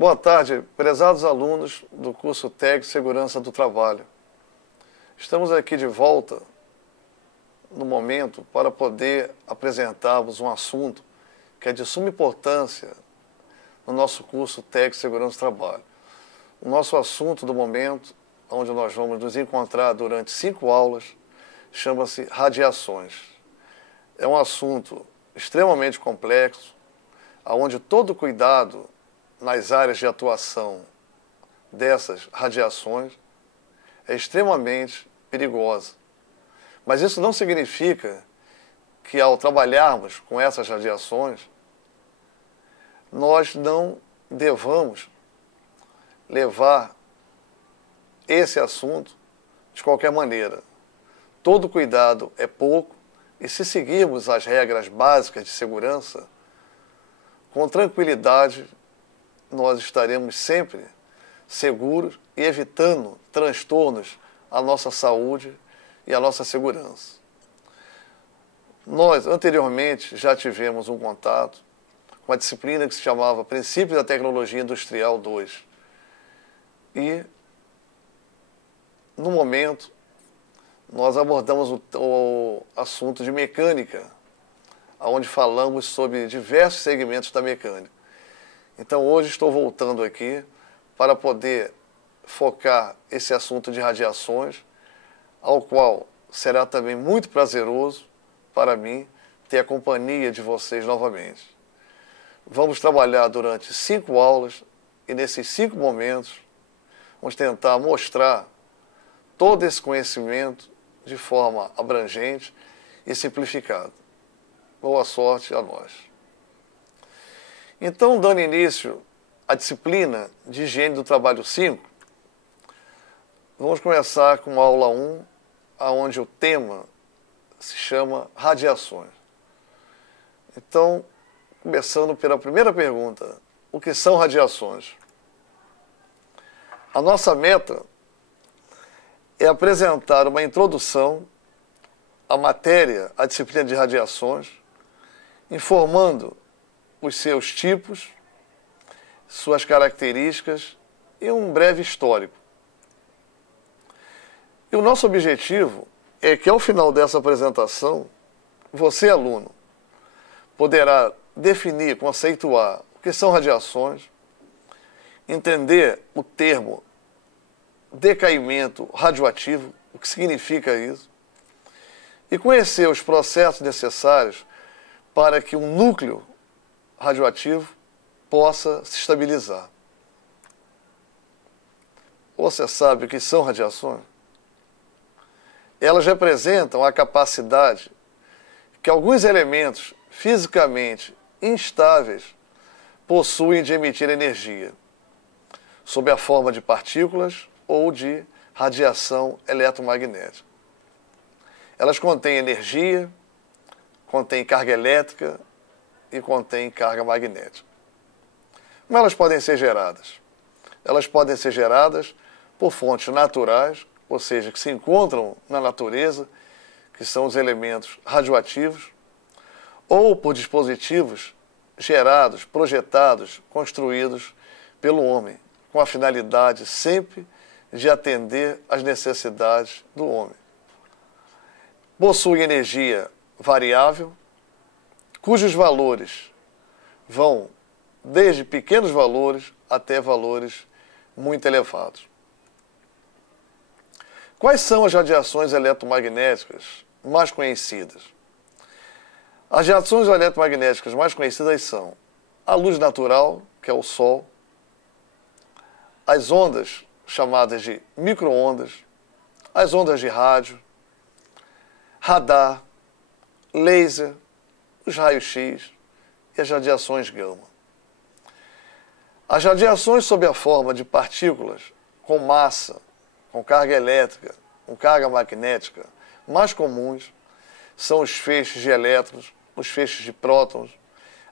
Boa tarde, prezados alunos do curso técnico de segurança do trabalho. Estamos aqui de volta no momento para poder apresentarmos um assunto que é de suma importância no nosso curso técnico de segurança do trabalho. O nosso assunto do momento, onde nós vamos nos encontrar durante 5 aulas, chama-se radiações. É um assunto extremamente complexo, onde todo cuidado nas áreas de atuação dessas radiações é extremamente perigosa. Mas isso não significa que ao trabalharmos com essas radiações, nós não devamos levar esse assunto de qualquer maneira. Todo cuidado é pouco e se seguirmos as regras básicas de segurança, com tranquilidade, nós estaremos sempre seguros e evitando transtornos à nossa saúde e à nossa segurança. Nós, anteriormente, já tivemos um contato com a disciplina que se chamava Princípios da Tecnologia Industrial 2. E, no momento, nós abordamos o assunto de mecânica, onde falamos sobre diversos segmentos da mecânica. Então, hoje estou voltando aqui para poder focar esse assunto de radiações, ao qual será também muito prazeroso para mim ter a companhia de vocês novamente. Vamos trabalhar durante 5 aulas e nesses 5 momentos vamos tentar mostrar todo esse conhecimento de forma abrangente e simplificada. Boa sorte a nós. Então, dando início à disciplina de higiene do trabalho 5, vamos começar com a aula 1, onde o tema se chama radiações. Então, começando pela primeira pergunta, o que são radiações? A nossa meta é apresentar uma introdução à matéria, à disciplina de radiações, informando os seus tipos, suas características e um breve histórico. E o nosso objetivo é que, ao final dessa apresentação, você, aluno, poderá definir, conceituar o que são radiações, entender o termo decaimento radioativo, o que significa isso, e conhecer os processos necessários para que um núcleo radioativo possa se estabilizar. Você sabe o que são radiações? Elas representam a capacidade que alguns elementos fisicamente instáveis possuem de emitir energia, sob a forma de partículas ou de radiação eletromagnética. Elas contêm energia, contêm carga elétrica e contém carga magnética. Como elas podem ser geradas? Elas podem ser geradas por fontes naturais, ou seja, que se encontram na natureza, que são os elementos radioativos, ou por dispositivos gerados, projetados, construídos pelo homem, com a finalidade sempre de atender às necessidades do homem. Possuem energia variável, cujos valores vão desde pequenos valores até valores muito elevados. Quais são as radiações eletromagnéticas mais conhecidas? As radiações eletromagnéticas mais conhecidas são a luz natural, que é o Sol, as ondas chamadas de micro-ondas, as ondas de rádio, radar, laser, os raios-x e as radiações gama. As radiações sob a forma de partículas com massa, com carga elétrica, com carga magnética, mais comuns são os feixes de elétrons, os feixes de prótons,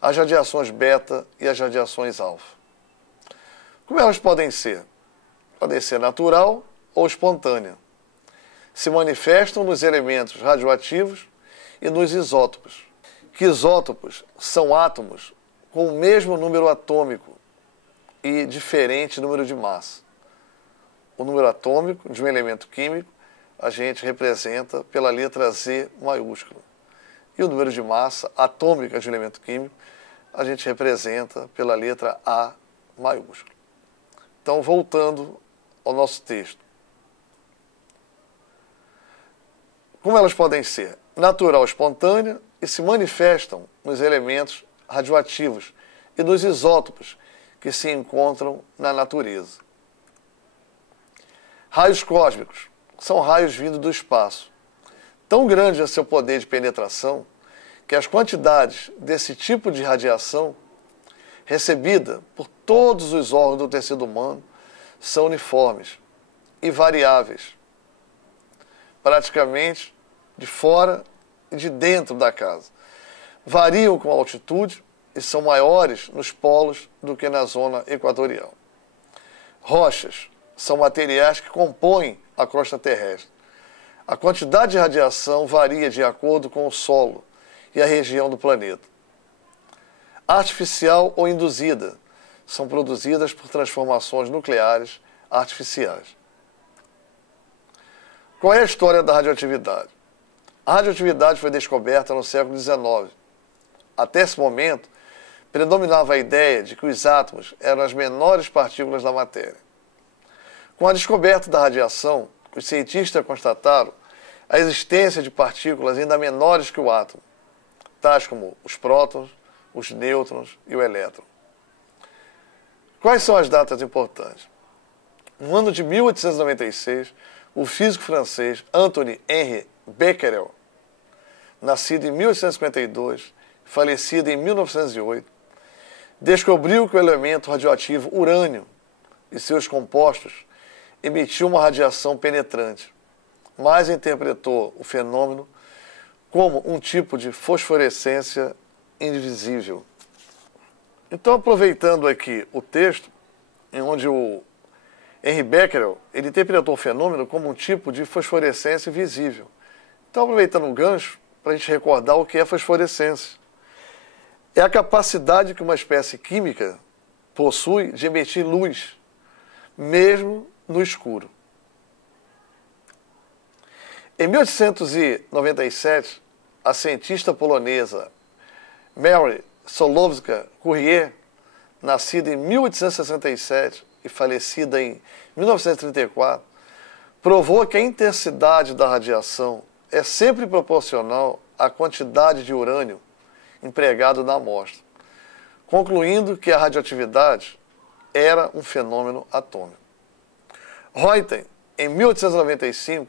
as radiações beta e as radiações alfa. Como elas podem ser? Podem ser natural ou espontânea. Se manifestam nos elementos radioativos e nos isótopos. Que isótopos são átomos com o mesmo número atômico e diferente número de massa. O número atômico de um elemento químico a gente representa pela letra Z maiúscula. E o número de massa atômica de um elemento químico a gente representa pela letra A maiúscula. Então, voltando ao nosso texto. Como elas podem ser? Natural, espontânea e se manifestam nos elementos radioativos e nos isótopos que se encontram na natureza. Raios cósmicos são raios vindos do espaço. Tão grande é seu poder de penetração que as quantidades desse tipo de radiação recebida por todos os órgãos do tecido humano são uniformes e variáveis, praticamente de fora e de dentro da casa. Variam com a altitude e são maiores nos polos do que na zona equatorial. Rochas são materiais que compõem a crosta terrestre. A quantidade de radiação varia de acordo com o solo e a região do planeta. Artificial ou induzida são produzidas por transformações nucleares artificiais. Qual é a história da radioatividade? A radioatividade foi descoberta no século XIX. Até esse momento, predominava a ideia de que os átomos eram as menores partículas da matéria. Com a descoberta da radiação, os cientistas constataram a existência de partículas ainda menores que o átomo, tais como os prótons, os nêutrons e o elétron. Quais são as datas importantes? No ano de 1896, o físico francês Antoine Henri Becquerel, nascido em 1852, falecido em 1908, descobriu que o elemento radioativo urânio e seus compostos emitiam uma radiação penetrante, mas interpretou o fenômeno como um tipo de fosforescência invisível. Então, aproveitando aqui o texto, em onde o Henri Becquerel ele interpretou o fenômeno como um tipo de fosforescência visível. Então, aproveitando o gancho, para a gente recordar o que é fosforescência. É a capacidade que uma espécie química possui de emitir luz, mesmo no escuro. Em 1897, a cientista polonesa Mary Solowska-Curie, nascida em 1867 e falecida em 1934, provou que a intensidade da radiação é sempre proporcional à quantidade de urânio empregado na amostra, concluindo que a radioatividade era um fenômeno atômico. Reuter, em 1895,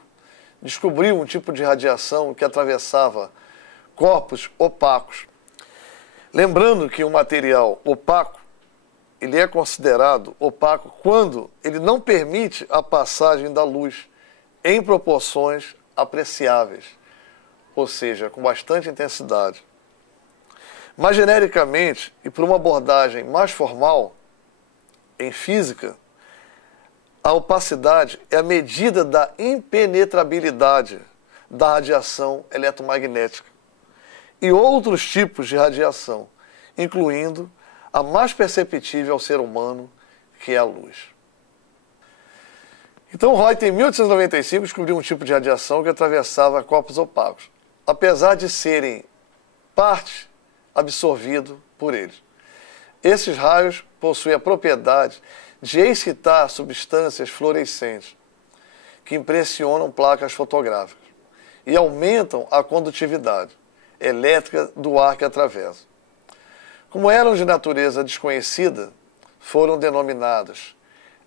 descobriu um tipo de radiação que atravessava corpos opacos. Lembrando que um material opaco, ele é considerado opaco quando ele não permite a passagem da luz em proporções apreciáveis, ou seja, com bastante intensidade. Mas genericamente, e por uma abordagem mais formal, em física, a opacidade é a medida da impenetrabilidade da radiação eletromagnética e outros tipos de radiação, incluindo a mais perceptível ao ser humano, que é a luz. Então, Reuter, em 1895, descobriu um tipo de radiação que atravessava corpos opacos, apesar de serem parte absorvido por eles. Esses raios possuem a propriedade de excitar substâncias fluorescentes, que impressionam placas fotográficas e aumentam a condutividade elétrica do ar que atravessa. Como eram de natureza desconhecida, foram denominadas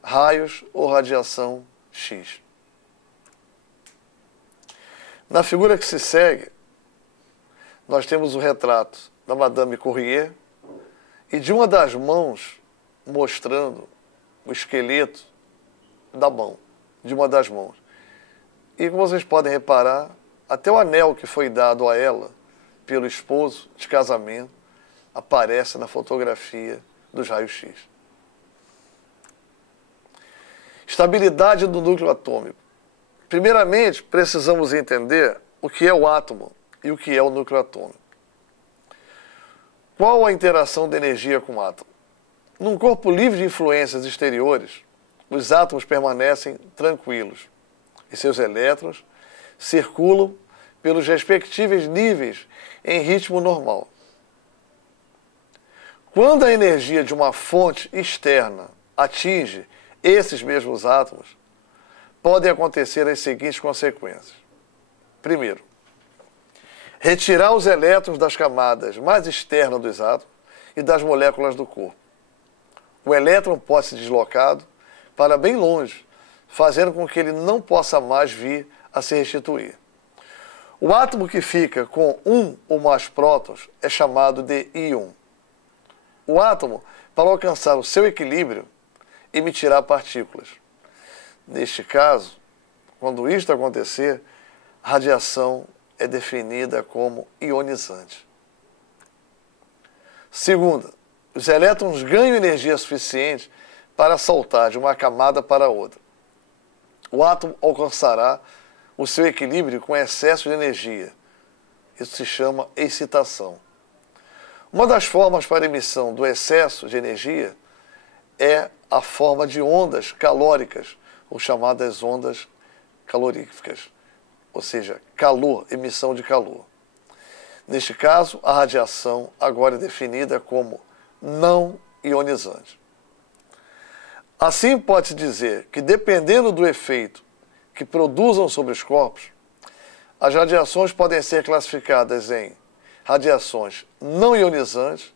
raios ou radiação X. Na figura que se segue, nós temos o retrato da Madame Curie e de uma das mãos mostrando o esqueleto da mão, de uma das mãos. E como vocês podem reparar, até o anel que foi dado a ela pelo esposo de casamento aparece na fotografia dos raios-x. Estabilidade do núcleo atômico. Primeiramente, precisamos entender o que é o átomo e o que é o núcleo atômico. Qual a interação da energia com o átomo? Num corpo livre de influências exteriores, os átomos permanecem tranquilos e seus elétrons circulam pelos respectivos níveis em ritmo normal. Quando a energia de uma fonte externa atinge esses mesmos átomos, podem acontecer as seguintes consequências. Primeiro, retirar os elétrons das camadas mais externas dos átomos e das moléculas do corpo. O elétron pode ser deslocado para bem longe, fazendo com que ele não possa mais vir a se restituir. O átomo que fica com um ou mais prótons é chamado de íon. O átomo, para alcançar o seu equilíbrio, emitirá partículas. Neste caso, quando isto acontecer, a radiação é definida como ionizante. Segunda, os elétrons ganham energia suficiente para saltar de uma camada para outra. O átomo alcançará o seu equilíbrio com excesso de energia. Isso se chama excitação. Uma das formas para a emissão do excesso de energia é a forma de ondas calóricas, ou chamadas ondas caloríficas, ou seja, calor, emissão de calor. Neste caso, a radiação agora é definida como não ionizante. Assim, pode-se dizer que, dependendo do efeito que produzam sobre os corpos, as radiações podem ser classificadas em radiações não ionizantes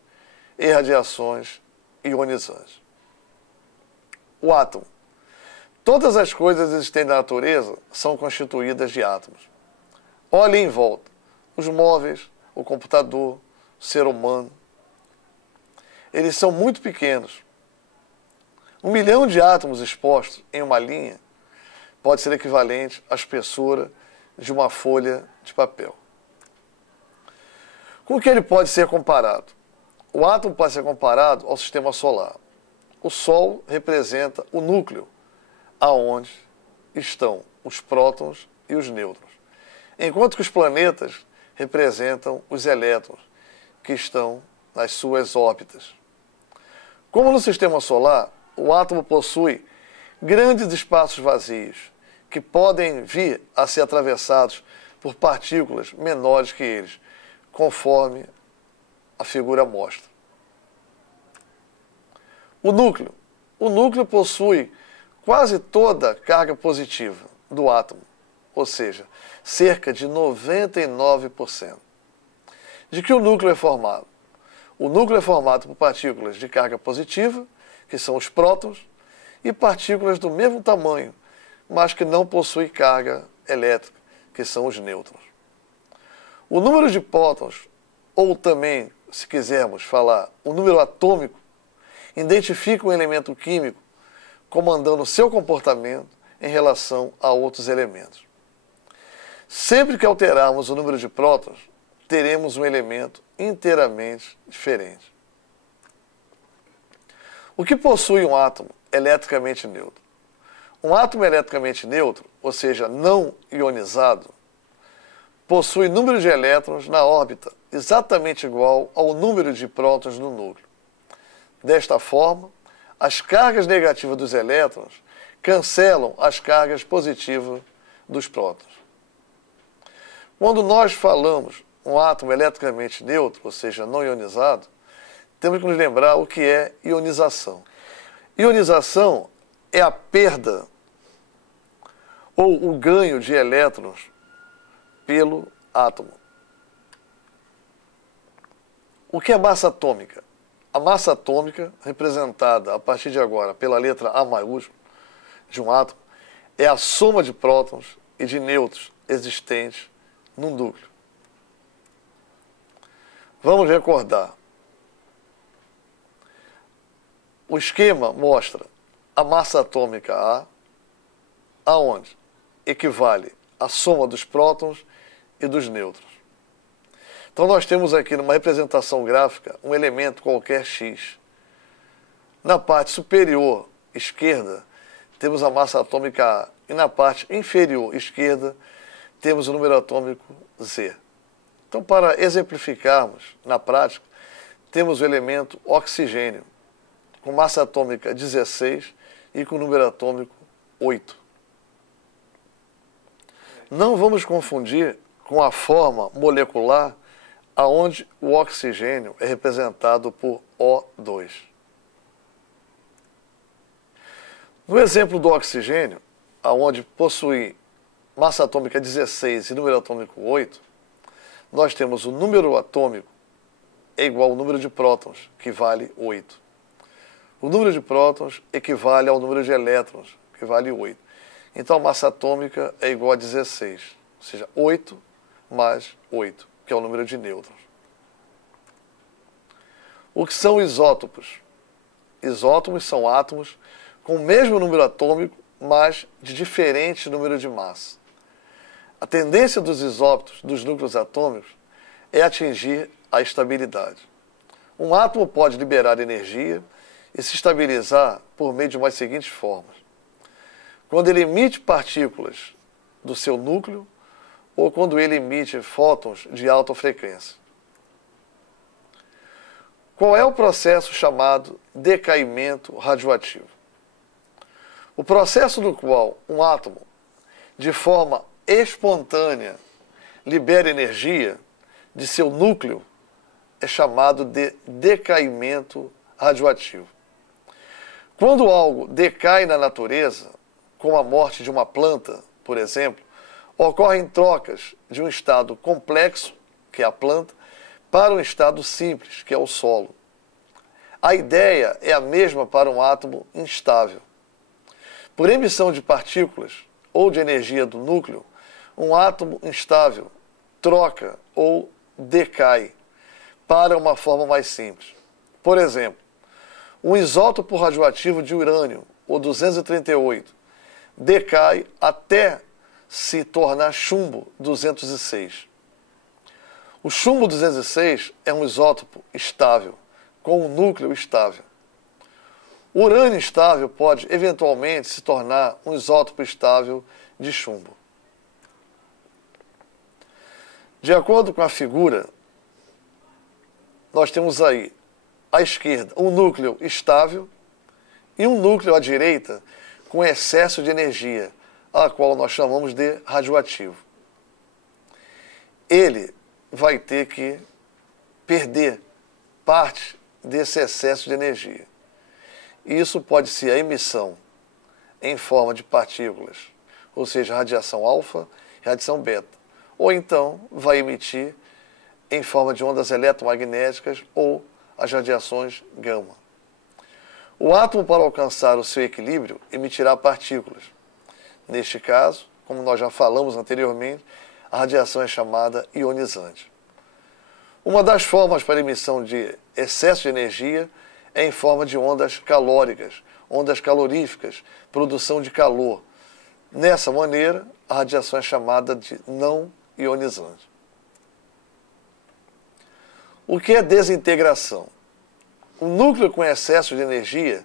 e radiações ionizantes. O átomo. Todas as coisas existentes na natureza são constituídas de átomos. Olhe em volta. Os móveis, o computador, o ser humano. Eles são muito pequenos. 1 milhão de átomos expostos em uma linha pode ser equivalente à espessura de uma folha de papel. Com que ele pode ser comparado? O átomo pode ser comparado ao sistema solar. O Sol representa o núcleo, aonde estão os prótons e os nêutrons, enquanto que os planetas representam os elétrons, que estão nas suas órbitas. Como no sistema solar, o átomo possui grandes espaços vazios, que podem vir a ser atravessados por partículas menores que eles, conforme a figura mostra. O núcleo. O núcleo possui quase toda a carga positiva do átomo, ou seja, cerca de 99%. De que o núcleo é formado? O núcleo é formado por partículas de carga positiva, que são os prótons, e partículas do mesmo tamanho, mas que não possuem carga elétrica, que são os nêutrons. O número de prótons, ou também, se quisermos falar, o número atômico, identifica um elemento químico comandando seu comportamento em relação a outros elementos. Sempre que alterarmos o número de prótons, teremos um elemento inteiramente diferente. O que possui um átomo eletricamente neutro? Um átomo eletricamente neutro, ou seja, não ionizado, possui número de elétrons na órbita exatamente igual ao número de prótons no núcleo. Desta forma, as cargas negativas dos elétrons cancelam as cargas positivas dos prótons. Quando nós falamos um átomo eletricamente neutro, ou seja, não ionizado, temos que nos lembrar o que é ionização. Ionização é a perda ou o ganho de elétrons pelo átomo. O que é massa atômica? A massa atômica, representada a partir de agora pela letra A maiúscula de um átomo, é a soma de prótons e de nêutrons existentes num núcleo. Vamos recordar. O esquema mostra a massa atômica A, aonde equivale a soma dos prótons e dos nêutrons. Então nós temos aqui numa representação gráfica um elemento qualquer X. Na parte superior esquerda temos a massa atômica A e na parte inferior esquerda temos o número atômico Z. Então, para exemplificarmos na prática, temos o elemento oxigênio com massa atômica 16 e com número atômico 8. Não vamos confundir com a forma molecular aonde o oxigênio é representado por O2. No exemplo do oxigênio, aonde possui massa atômica 16 e número atômico 8, nós temos o número atômico é igual ao número de prótons, que vale 8. O número de prótons equivale ao número de elétrons, que vale 8. Então, a massa atômica é igual a 16, ou seja, 8 mais 8, que é o número de nêutrons. O que são isótopos? Isótopos são átomos com o mesmo número atômico, mas de diferente número de massa. A tendência dos isótopos dos núcleos atômicos é atingir a estabilidade. Um átomo pode liberar energia e se estabilizar por meio de umas seguintes formas. Quando ele emite partículas do seu núcleo ou quando ele emite fótons de alta frequência. Qual é o processo chamado decaimento radioativo? O processo no qual um átomo, de forma espontânea, libera energia de seu núcleo é chamado de decaimento radioativo. Quando algo decai na natureza, como a morte de uma planta, por exemplo, ocorrem trocas de um estado complexo, que é a planta, para um estado simples, que é o solo. A ideia é a mesma para um átomo instável. Por emissão de partículas ou de energia do núcleo, um átomo instável troca ou decai para uma forma mais simples. Por exemplo, um isótopo radioativo de urânio, o 238, decai até se tornar chumbo 206. O chumbo 206 é um isótopo estável, com um núcleo estável. O urânio estável pode, eventualmente, se tornar um isótopo estável de chumbo. De acordo com a figura, nós temos aí, à esquerda, um núcleo estável e um núcleo à direita com excesso de energia, a qual nós chamamos de radioativo. Ele vai ter que perder parte desse excesso de energia. Isso pode ser a emissão em forma de partículas, ou seja, radiação alfa e radiação beta. Ou então vai emitir em forma de ondas eletromagnéticas ou as radiações gama. O átomo, para alcançar o seu equilíbrio, emitirá partículas. Neste caso, como nós já falamos anteriormente, a radiação é chamada ionizante. Uma das formas para a emissão de excesso de energia é em forma de ondas calóricas, ondas caloríficas, produção de calor. Nessa maneira, a radiação é chamada de não ionizante. O que é desintegração? O núcleo com excesso de energia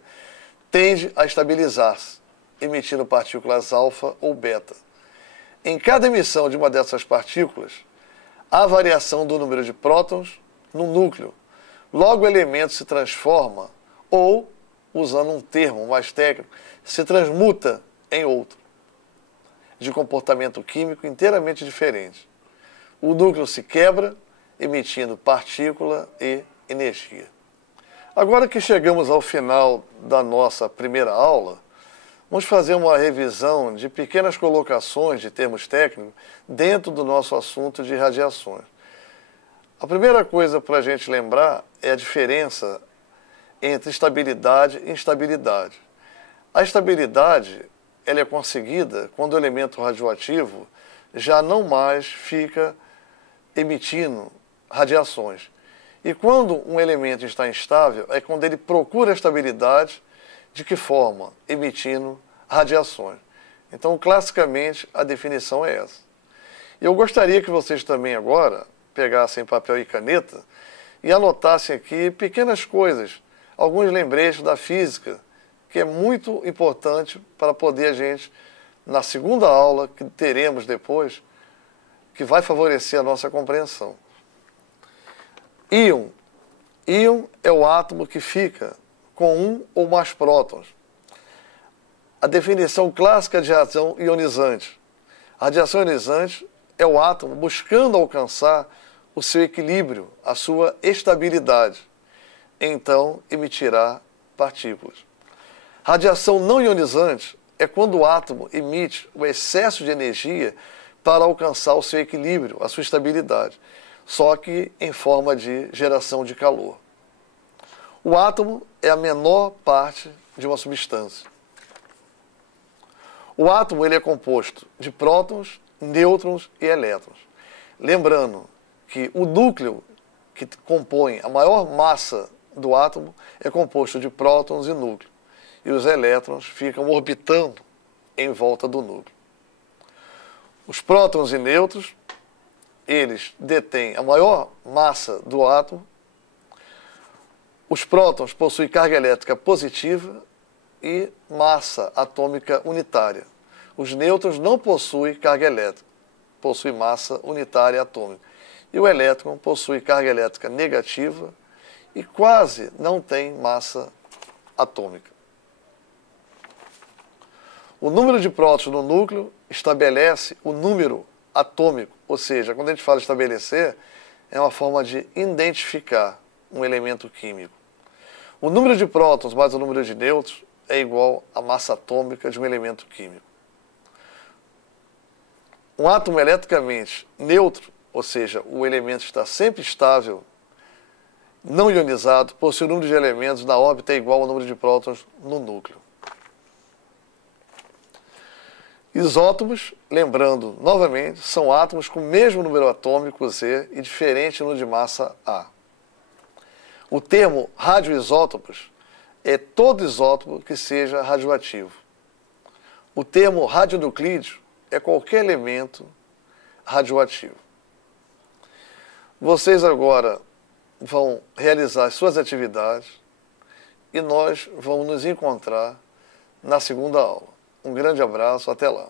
tende a estabilizar-se, emitindo partículas alfa ou beta. Em cada emissão de uma dessas partículas, há variação do número de prótons no núcleo. Logo, o elemento se transforma ou, usando um termo mais técnico, se transmuta em outro, de comportamento químico inteiramente diferente. O núcleo se quebra, emitindo partícula e energia. Agora que chegamos ao final da nossa primeira aula, vamos fazer uma revisão de pequenas colocações de termos técnicos dentro do nosso assunto de radiações. A primeira coisa para a gente lembrar é a diferença entre estabilidade e instabilidade. A estabilidade ela é conseguida quando o elemento radioativo já não mais fica emitindo radiações. E quando um elemento está instável, é quando ele procura a estabilidade. De que forma? Emitindo radiações. Então, classicamente, a definição é essa. Eu gostaria que vocês também agora pegassem papel e caneta e anotassem aqui pequenas coisas, alguns lembretes da física, que é muito importante para poder a gente, na segunda aula que teremos depois, que vai favorecer a nossa compreensão. Íon. Íon é o átomo que fica com um ou mais prótons. A definição clássica de radiação ionizante. A radiação ionizante é o átomo buscando alcançar o seu equilíbrio, a sua estabilidade. Então, emitirá partículas. Radiação não ionizante é quando o átomo emite o excesso de energia para alcançar o seu equilíbrio, a sua estabilidade, só que em forma de geração de calor. O átomo é a menor parte de uma substância. O átomo ele é composto de prótons, nêutrons e elétrons. Lembrando que o núcleo que compõe a maior massa do átomo é composto de prótons e núcleo. E os elétrons ficam orbitando em volta do núcleo. Os prótons e nêutrons, eles detêm a maior massa do átomo. Os prótons possuem carga elétrica positiva e massa atômica unitária. Os nêutrons não possuem carga elétrica, possuem massa unitária atômica. E o elétron possui carga elétrica negativa e quase não tem massa atômica. O número de prótons no núcleo estabelece o número atômico, ou seja, quando a gente fala estabelecer, é uma forma de identificar um elemento químico. O número de prótons mais o número de nêutrons é igual à massa atômica de um elemento químico. Um átomo eletricamente neutro, ou seja, o elemento está sempre estável, não ionizado, possui o número de elementos na órbita igual ao número de prótons no núcleo. Isótopos, lembrando novamente, são átomos com o mesmo número atômico Z e diferente número de massa A. O termo radioisótopos é todo isótopo que seja radioativo. O termo radionuclídeo é qualquer elemento radioativo. Vocês agora vão realizar as suas atividades e nós vamos nos encontrar na segunda aula. Um grande abraço, até lá.